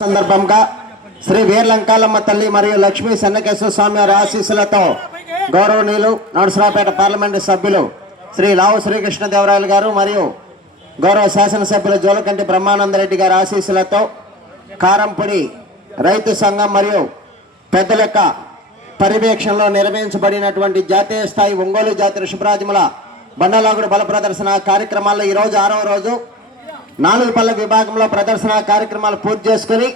సందర్భంగా శ్రీ వీర్లంకాలమ్మ తల్లి మరియు లక్ష్మీ చెన్నకేశ్వర స్వామి వారి ఆశీస్సులతో గౌరవనీయులు నడుసరాపేట పార్లమెంటు సభ్యులు శ్రీ లావు శ్రీకృష్ణదేవరాయలు గారు మరియు గౌరవ శాసనసభ్యులు జోలకంటి బ్రహ్మానందరెడ్డి గారి ఆశీస్సులతో కారంపొడి రైతు సంఘం మరియు పెద్దల యొక్క పర్యవేక్షణలో నిర్వహించబడినటువంటి జాతీయ స్థాయి ఒంగోలు జాతి ఋషభరాజముల బండలాగుడు బల ప్రదర్శన కార్యక్రమాల్లో ఈరోజు ఆరవ రోజు నాలుగు పళ్ళ విభాగంలో ప్రదర్శన కార్యక్రమాలు పూర్తి చేసుకుని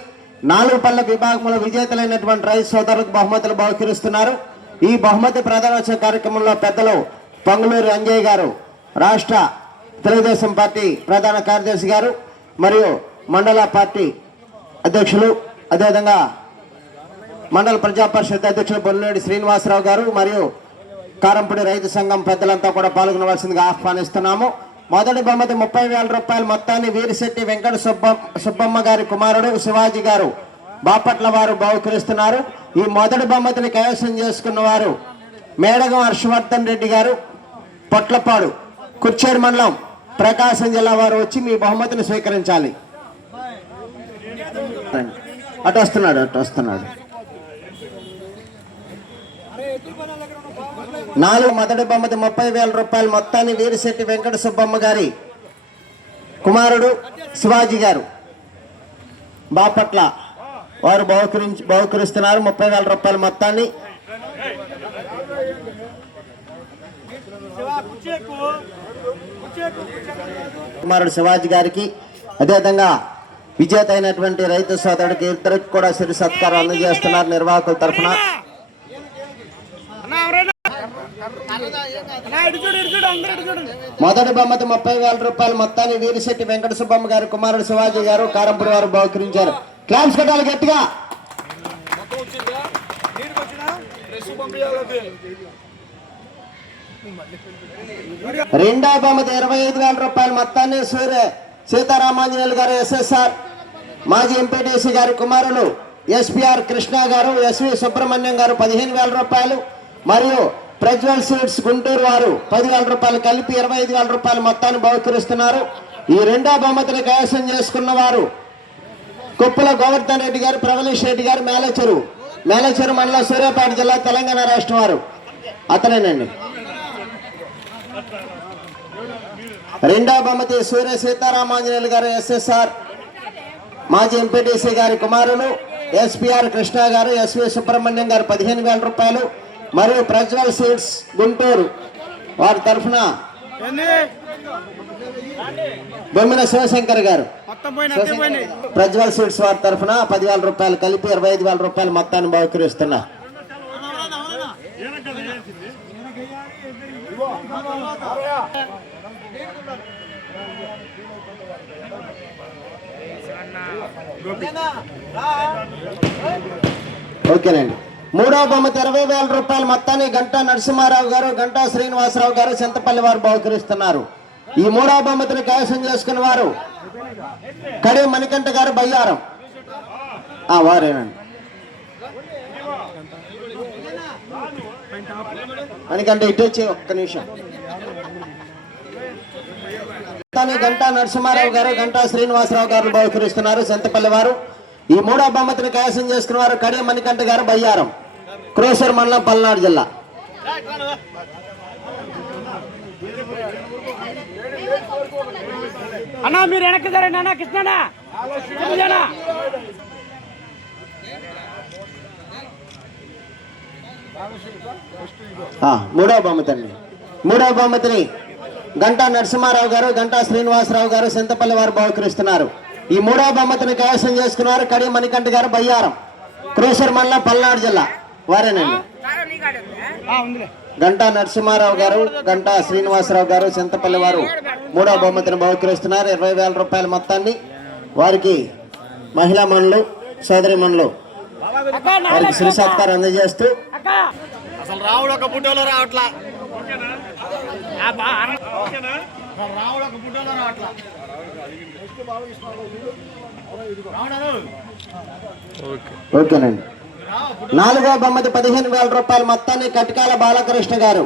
నాలుగు పళ్ళ విభాగంలో విజేతలైనటువంటి రైతు సోదరులకు బహుమతులు బహుకరిస్తున్నారు. ఈ బహుమతి ప్రదానోత్సవ కార్యక్రమంలో పెద్దలు పొంగలూరు అంజయ్ గారు రాష్ట్ర తెలుగుదేశం పార్టీ ప్రధాన కార్యదర్శి గారు మరియు మండల పార్టీ అధ్యక్షులు అదేవిధంగా మండల ప్రజా పరిషత్ అధ్యక్షులు బొల్లేడి శ్రీనివాసరావు గారు మరియు కారంపూడి రైతు సంఘం పెద్దలంతా కూడా పాల్గొనవలసిందిగా ఆహ్వానిస్తున్నాము. మొదటి బహుమతి ముప్పై వేల రూపాయలు మొత్తాన్ని వీరిశెట్టి వెంకట సుబ్బ సుబ్బమ్మ గారి కుమారుడు శివాజీ గారు బాపట్ల వారు బహుకరిస్తున్నారు. ఈ మొదటి బహుమతిని కైవసం చేసుకున్న వారు మేడగం హర్షవర్ధన్ రెడ్డి గారు పొట్లపాడు కుర్చేరు మండలం ప్రకాశం జిల్లా వారు వచ్చి మీ బహుమతిని స్వీకరించాలి. అటు వస్తున్నాడు అటు వస్తున్నాడు. నాలుగు మొదటి బొమ్మది ముప్పై వేల రూపాయల మొత్తాన్ని వీరిశెట్టి వెంకట సుబ్బమ్మ గారి కుమారుడు శివాజీ గారు. బాపట్ల వారు బహుకరించి బహుకరిస్తున్నారు. ముప్పై వేల రూపాయల మొత్తాన్ని. కుమారుడు శివాజీ గారికి అదేవిధంగా విజేత అయినటువంటి రైతు సోదరుడికి ఇద్దరికి కూడా సిరి సత్కారం అందజేస్తున్నారు. నిర్వాహకుల తరఫున మొదటి బహుమతి ముప్పై వేల రూపాయలు మొత్తాన్ని వీరిశెట్టి వెంకట సుబ్బమ్మ గారు కుమారుడు శివాజీ గారు కారంపూడి వారు బహుకరించారు. క్లాప్స్ కట్టాలి గట్టిగా. రెండో బహుమతి ఇరవై ఐదు వేల రూపాయలు మొత్తాన్ని సూర్య సీతారామాంజనేయులు గారు ఎస్ఎస్ఆర్ మాజీ ఎంపీటీసీ గారి కుమారులు ఎస్పిఆర్ కృష్ణ గారు ఎస్వి సుబ్రహ్మణ్యం గారు పదిహేను వేల రూపాయలు. మరియు ప్రజ్వల్ స్వీట్స్ గుంటూరు వారు పదివేల రూపాయలు కలిపి ఇరవై ఐదు వేల రూపాయలు మొత్తాన్ని బహుకరిస్తున్నారు. ఈ రెండో బహుమతిని కైవసం చేసుకున్న వారు కుప్పల గోవర్ధన్ రెడ్డి గారు ప్రవలేష్ రెడ్డి గారు మేలచెరు మేలచెరు మండలం సూర్యాపేట జిల్లా తెలంగాణ రాష్ట్రం వారు. అతనేనండి. రెండో బహుమతి సూర్య సీతారామాంజనేయులు గారు ఎస్ఎస్ఆర్ మాజీ ఎంపీటీసీ గారి కుమారులు ఎస్పిఆర్ కృష్ణ గారు ఎస్వి సుబ్రహ్మణ్యం గారు పదిహేను వేల రూపాయలు మరియు ప్రజ్వల్ సీడ్స్ గుంటూరు వారి తరఫున బొమ్మిన శివశంకర్ గారు. ప్రజ్వల్ సీడ్స్ వారి తరఫున పదివేల రూపాయలు కలిపి ఇరవై ఐదు వేల రూపాయలు మొత్తాన్ని బహుకరిస్తున్నారు ఓకేనండి. మూడవ బొమ్మతి ఇరవై వేల రూపాయలు మొత్తాన్ని గంటా నరసింహారావు గారు గంటా శ్రీనివాసరావు గారు చింతపల్లి వారు బహుకరిస్తున్నారు. ఈ మూడవ బొమ్మతిని కైవసం చేసుకున్న వారు కడే మణికంఠ గారు బయ్యారం. ఆ, వారేనండి. మణికంఠ ఇటు వచ్చి ఒక్క నిమిషం. మొత్తాన్ని గంటా నరసింహారావు గారు గంటా శ్రీనివాసరావు గారు బహుకరిస్తున్నారు చింతపల్లి వారు. ఈ మూడో బొమ్మతిని కైవసం చేసుకున్న వారు కడియ మణికంఠ గారు బయ్యారం. క్రోసర్ మండలం పల్నాడు జిల్లా. అన్నా మీరు వెనక్కి జరండి అన్న కృష్ణనా కృష్ణనా ఆ, మూడో బహుమతి అండి మూడో బహుమతిని గంటా నరసింహారావు గారు గంటా శ్రీనివాసరావు గారు చింతపల్లి వారు బహుకరిస్తున్నారు. ఈ మూడో బహుమతిని కైవసం చేసుకున్నారు కడి మణికంఠ గారు బయ్యారం క్రూసర్ మండలం పల్నాడు జిల్లా. వారేనండి. గంటా నరసింహారావు గారు గంటా శ్రీనివాసరావు గారు చింతపల్లి వారు మూడో బహుమతిని బహుకరిస్తున్నారు. ఇరవై వేల రూపాయల మొత్తాన్ని వారికి మహిళా మనులు సోదరి మనులు వారికి శ్రీ సత్కారం అందజేస్తూ అసలు రావుడు ఒక పుట్టోలో రావట్లా. ఆ బా అన్న- రావుడు ఒక పుట్టోలో రావట్లా. రావడారు ఓకేనండి. నాలుగో బొమ్మది పదిహేను వేల రూపాయల మొత్తాన్ని కటికాల బాలకృష్ణ గారు.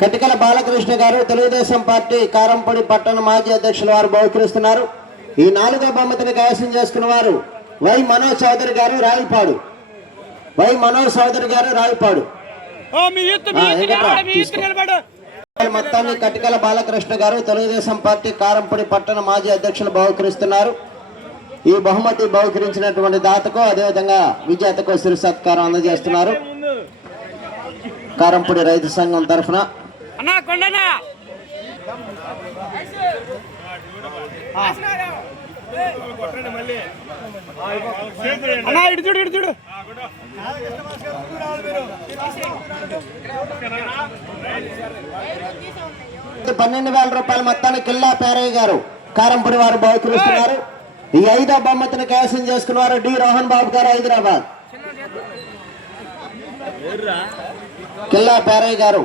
కటికల బాలకృష్ణ గారు తెలుగుదేశం పార్టీ కారంపొడి పట్టణ మాజీ అధ్యక్షులు వారు బహుకరిస్తున్నారు. ఈ నాలుగో బహుమతిని కైవసం చేసుకున్న వారు వై మనోజ్ చౌదరి గారు రాయిపాడు వై మనోజ్ చౌదరి గారు రాయిపాడు మొత్తాన్ని కటికల బాలకృష్ణ గారు తెలుగుదేశం పార్టీ కారంపూడి పట్టణ మాజీ అధ్యక్షులు బహుకరిస్తున్నారు. ఈ బహుమతి బహుకరించినటువంటి దాతకు అదేవిధంగా విజేతకు సిరి సత్కారం అందజేస్తున్నారు. కారంపూడి రైతు సంఘం తరఫున. పన్నెండు వేల రూపాయల మొత్తాన్ని కిల్లా పేరయ్య గారు కారంపూడి వారు బహుకరిస్తున్నారు. ఈ ఐదో బహుమతిని కైవసం చేసుకున్నారు డి రోహన్ బాబు గారు హైదరాబాద్. కిల్లా పేరయ్య గారు.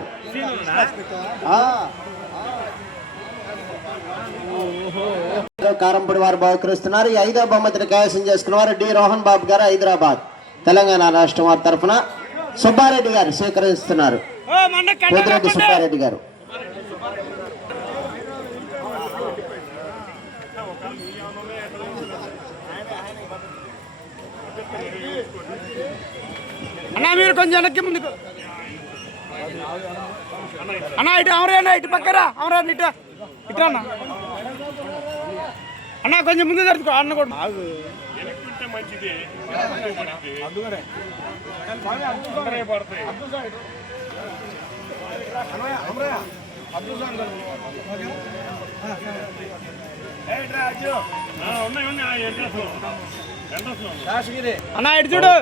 కారంపూడి వారు బహుకరిస్తున్నారు ఈ ఐదో బహుమతిని కైవసం చేసుకున్నవారు డి రోహన్ బాబు గారు హైదరాబాద్. తెలంగాణ రాష్ట్రం వారి తరఫున సుబ్బారెడ్డి గారు స్వీకరిస్తున్నారు. సుబ్బారెడ్డి గారు. అన్నా మీరు కొంచెం వెనక్కి ముందుకు. అన్నా ఇటు అమరేనా ఇటు పక్కరా? అమరా ఇటు ఇటు అన్న. అన్నా కొంచెం ముందు జరుపుకో అన్న కూడా అన్నా ఇటు చూడు.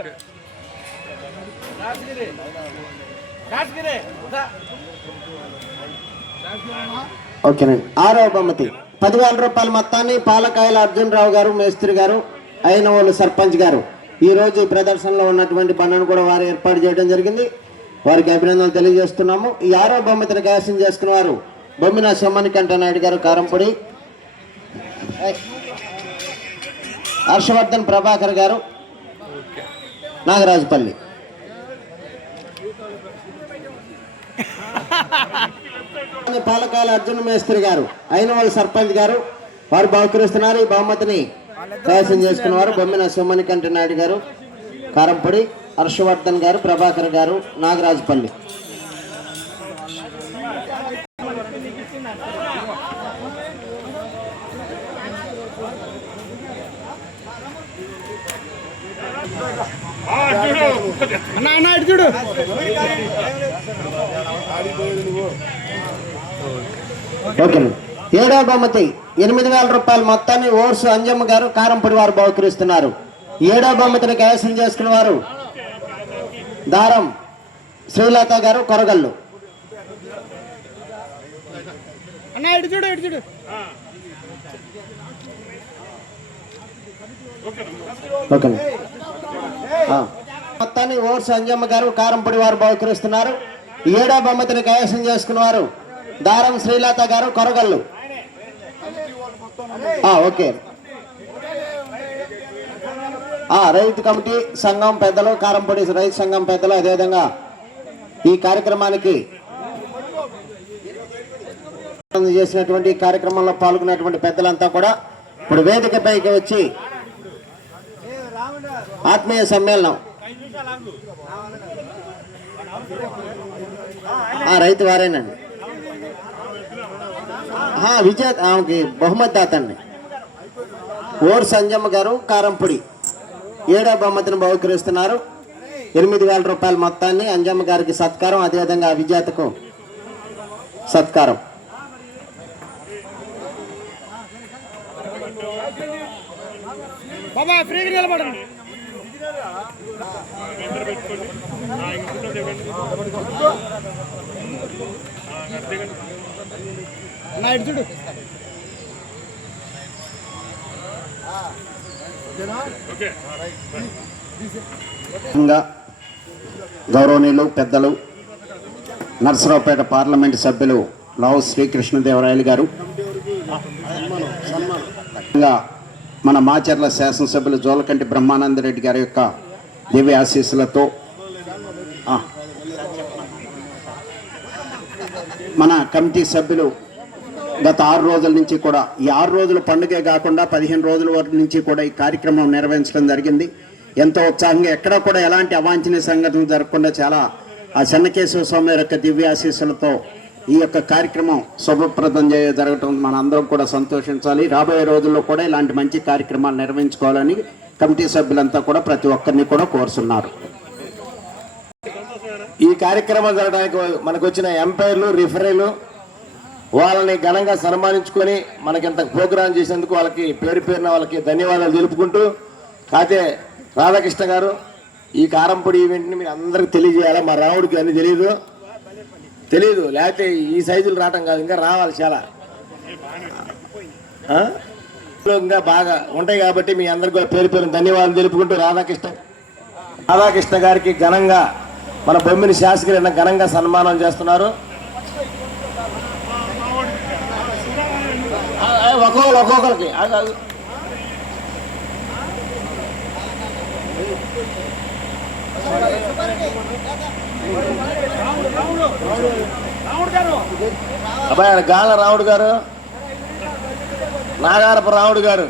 ఓకేనండి. ఆరో బహుమతి. పదివేల రూపాయల మొత్తాన్ని పాలకాయల అర్జున్ రావు గారు మేస్త్రి గారు అయిన వాళ్ళు సర్పంచ్ గారు. ఈ రోజు ఈ ప్రదర్శనలో ఉన్నటువంటి పనులను కూడా వారు ఏర్పాటు చేయడం జరిగింది. వారికి అభినందనలు తెలియజేస్తున్నాము. ఈ ఆరో బహుమతిని కైవసం చేసుకున్న వారు బొమ్మిన సోమని నాయుడు గారు కారంపొడి. హర్షవర్ధన్ ప్రభాకర్ గారు. నాగరాజుపల్లి. పాలకాల అర్జున మేస్త్రి గారు అయిన వాళ్ళు సర్పంచ్ గారు వారు బహుకరిస్తున్నారు. ఈ బహుమతిని కైవసం చేసుకున్నవారు బొమ్మిన సోమనికంఠ నాయుడు గారు కారంపొడి హర్షవర్ధన్ గారు ప్రభాకర్ గారు నాగరాజుపల్లి. ఇటు చూడు. ఓకేనండి ఏడో బహుమతి ఎనిమిది వేల రూపాయల మొత్తాన్ని ఓర్సు అంజమ్మ గారు కారంపొడి వారు బహుకరిస్తున్నారు. ఏడో బహుమతిని కైవసం చేసుకున్న వారు దారం శ్రీలత గారు కొరగల్లు. అన్నా ఇటు చూడు ఇటు చూడు. ఓకే. మొత్తాన్ని ఓర్ సంజమ్మ గారు కారంపొడి వారు బహుకరిస్తున్నారు. ఏడా బహుమతిని కైవసం చేసుకున్నవారు దారం శ్రీలత గారు కొరగల్లు. ఓకే. రైతు కమిటీ సంఘం పెద్దలు కారంపొడి రైతు సంఘం పెద్దలు అదేవిధంగా ఈ కార్యక్రమానికి చేసినటువంటి కార్యక్రమంలో పాల్గొన్నటువంటి పెద్దలంతా కూడా ఇప్పుడు వేదికపైకి వచ్చి ఆత్మీయ సమ్మేళనం. రైతు వారేనండి ఆ, విజేత ఆమెకి బహుమతి దాతండి. ఓర్ సంజమ్మ గారు కారంపొడి ఏడో బహుమతిని బహుకరిస్తున్నారు. ఎనిమిది వేల రూపాయల మొత్తాన్ని అంజమ్మ గారికి సత్కారం అదేవిధంగా విజేతకు సత్కారం. బాబా ఫ్రీగా నిలబడండి. చూడు. ఇంకా గౌరవనీయులు పెద్దలు నర్సరావుపేట పార్లమెంట్ సభ్యులు లావు శ్రీకృష్ణదేవరాయలు గారు. ఇంకా మన మాచర్ల శాసనసభ్యులు జోలకంటి బ్రహ్మానందరెడ్డి గారి యొక్క దివ్య ఆశీస్సులతో మన కమిటీ సభ్యులు గత ఆరు రోజుల నుంచి కూడా ఈ ఆరు రోజుల పండుగే కాకుండా పదిహేను రోజుల వరకు నుంచి కూడా ఈ కార్యక్రమం నిర్వహించడం జరిగింది. ఎంతో ఉత్సాహంగా ఎక్కడ కూడా ఎలాంటి అవాంఛనీయ సంఘటనలు జరగకుండా చాలా ఆ చెన్నకేశ్వర స్వామి యొక్క దివ్యాశీస్సులతో ఈ యొక్క కార్యక్రమం శుభప్రదం చేయ జరగటం మనందరం కూడా సంతోషించాలి. రాబోయే రోజుల్లో కూడా ఇలాంటి మంచి కార్యక్రమాలు నిర్వహించుకోవాలని కమిటీ సభ్యులంతా కూడా ప్రతి ఒక్కరిని కూడా కోరుతున్నారు. ఈ కార్యక్రమం జరగడానికి మనకు వచ్చిన ఎంపైర్లు రిఫరీలు వాళ్ళని ఘనంగా సన్మానించుకొని మనకి ఇంత ప్రోగ్రాం చేసేందుకు వాళ్ళకి పేరు పేరున వాళ్ళకి ధన్యవాదాలు తెలుపుకుంటూ కాతే రాధాకృష్ణ గారు ఈ కారంపొడి ఈవెంట్ని మీరు అందరికి తెలియజేయాలి? మా రాముడికి అన్ని తెలియదు తెలియదు లేకపోతే ఈ సైజులు రావటం కాదు. ఇంకా రావాలి చాలా. ఇంకా బాగా ఉంటాయి కాబట్టి మీ అందరికీ పేరు పేరు ధన్యవాదాలు తెలుపుకుంటూ రాధాకృష్ణ రాధాకృష్ణ గారికి ఘనంగా మన బొమ్మిని శాసకులైన ఘనంగా సన్మానం చేస్తున్నారు. ఒక్కొక్కరు ఒక్కొక్కరికి. అబ్బాయి ఆయన గాల రావుడు గారు నాగారపు రావుడు గారు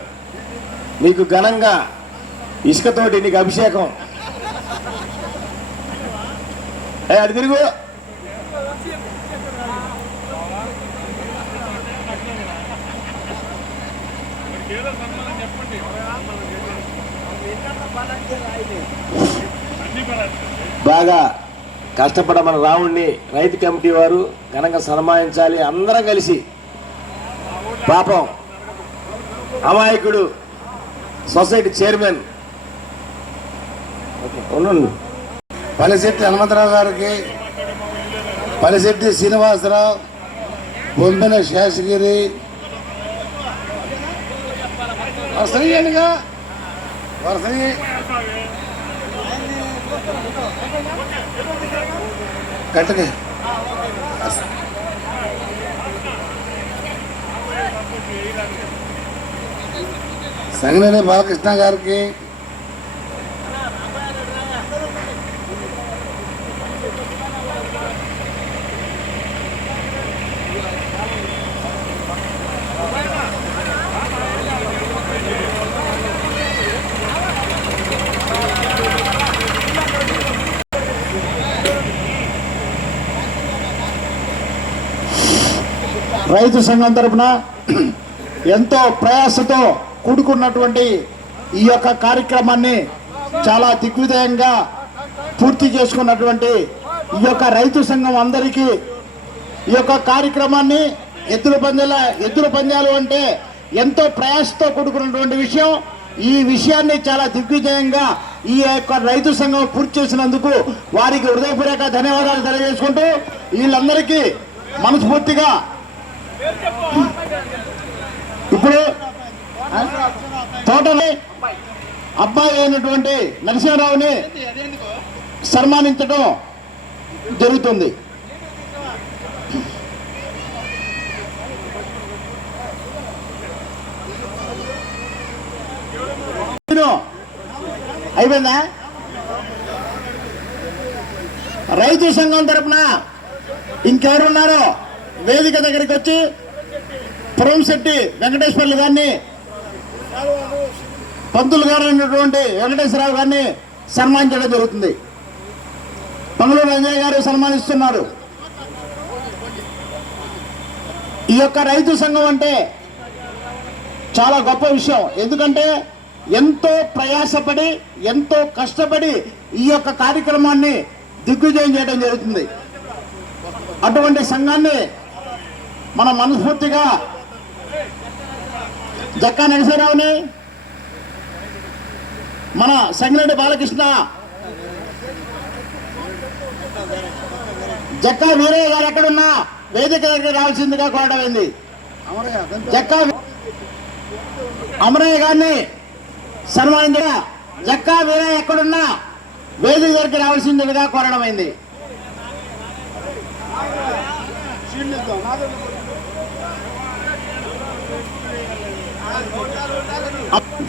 మీకు ఘనంగా ఇసుకతోటి నీకు అభిషేకం. అది తిరుగు. తిరుగు బాగా కష్టపడమన రావుణ్ణి రైతు కమిటీ వారు ఘనంగా సన్మానించాలి. అందరం కలిసి పాపం అమాయకుడు సొసైటీ చైర్మన్ ఉండండి. పలిశెట్టి హనుమంతరావు గారికి పలిశెట్టి శ్రీనివాసరావు బొమ్మిన శేషగిరి. వరుసగా వరుసగా గట్టిగా సంగనేని బాలకృష్ణ గారికి రైతు సంఘం తరపున ఎంతో ప్రయాసతో కూడుకున్నటువంటి ఈ యొక్క కార్యక్రమాన్ని చాలా దిగ్విజయంగా పూర్తి చేసుకున్నటువంటి ఈ యొక్క రైతు సంఘం అందరికీ ఈ యొక్క కార్యక్రమాన్ని ఎద్దుల పందాల ఎద్దుల పందాలు అంటే ఎంతో ప్రయాసతో కూడుకున్నటువంటి విషయం. ఈ విషయాన్ని చాలా దిగ్విజయంగా ఈ యొక్క రైతు సంఘం పూర్తి చేసినందుకు వారికి హృదయపూర్వక ధన్యవాదాలు తెలియజేసుకుంటూ వీళ్ళందరికీ మనస్ఫూర్తిగా ఇప్పుడు తోటని అబ్బాయి అయినటువంటి నరసింహరావుని సన్మానించడం జరుగుతుంది. అయిపోయిందా? రైతు సంఘం తరపున ఇంకెవరున్నారో వేదిక దగ్గరికి వచ్చి పురంశెట్టి వెంకటేశ్వర్లు గారిని పంతులు గారు అయినటువంటి వెంకటేశ్వరరావు గారిని సన్మానించడం జరుగుతుంది. పంగులూరు రంజయ్య గారు సన్మానిస్తున్నారు. ఈ యొక్క రైతు సంఘం అంటే చాలా గొప్ప విషయం. ఎందుకంటే ఎంతో ప్రయాసపడి ఎంతో కష్టపడి ఈ యొక్క కార్యక్రమాన్ని దిగ్విజయం చేయడం జరుగుతుంది. అటువంటి సంఘాన్ని మన మనస్ఫూర్తిగా జక్కా నరసింహరావుని మన సంగిరెడ్డి బాలకృష్ణ జక్కా వీరయ్య గారు ఎక్కడున్నా వేదిక దగ్గర రావాల్సిందిగా కోరడమైంది జక్కా అమరయ్య గారిని సన్మానించగా జక్కా వీరయ్య ఎక్కడున్నా వేదిక దగ్గరికి రావాల్సిందిగా కోరడమైంది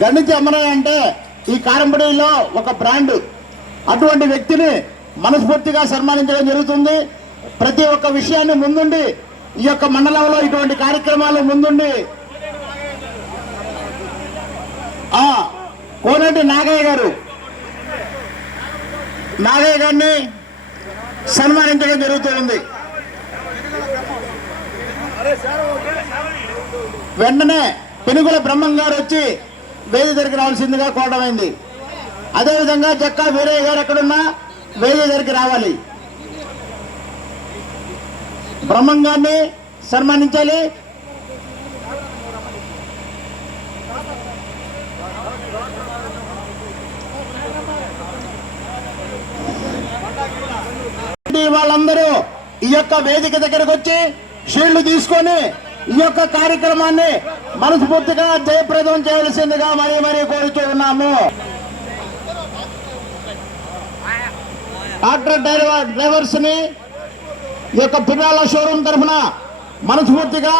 గణితి అమరయ్య అంటే ఈ కారంపడిలో ఒక బ్రాండ్. అటువంటి వ్యక్తిని మనస్ఫూర్తిగా సన్మానించడం జరుగుతుంది. ప్రతి ఒక్క విషయాన్ని ముందుండి ఈ యొక్క మండలంలో ఇటువంటి కార్యక్రమాలు ముందుండి ఆ నాగయ్య గారు నాగయ్య గారిని సన్మానించడం జరుగుతుంది. వెంటనే పెనుగుల బ్రహ్మం గారు వచ్చి వేది దగ్గరికి రావాల్సిందిగా కోటమైంది అదేవిధంగా జక్కా వీరయ్య గారు ఎక్కడున్నా వేది దగ్గరికి రావాలి. బ్రహ్మం గారిని సన్మానించాలి. వాళ్ళందరూ ఈ యొక్క వేదిక దగ్గరకు వచ్చి షీళ్ళు తీసుకొని ఈ యొక్క కార్యక్రమాన్ని మనస్ఫూర్తిగా జయప్రదం చేయవలసిందిగా మరీ మరీ కోరుతూ ఉన్నాము. డాక్టర్ డ్రైవర్ డ్రైవర్స్ని ఈ యొక్క పిన్నాల షోరూమ్ తరఫున మనస్ఫూర్తిగా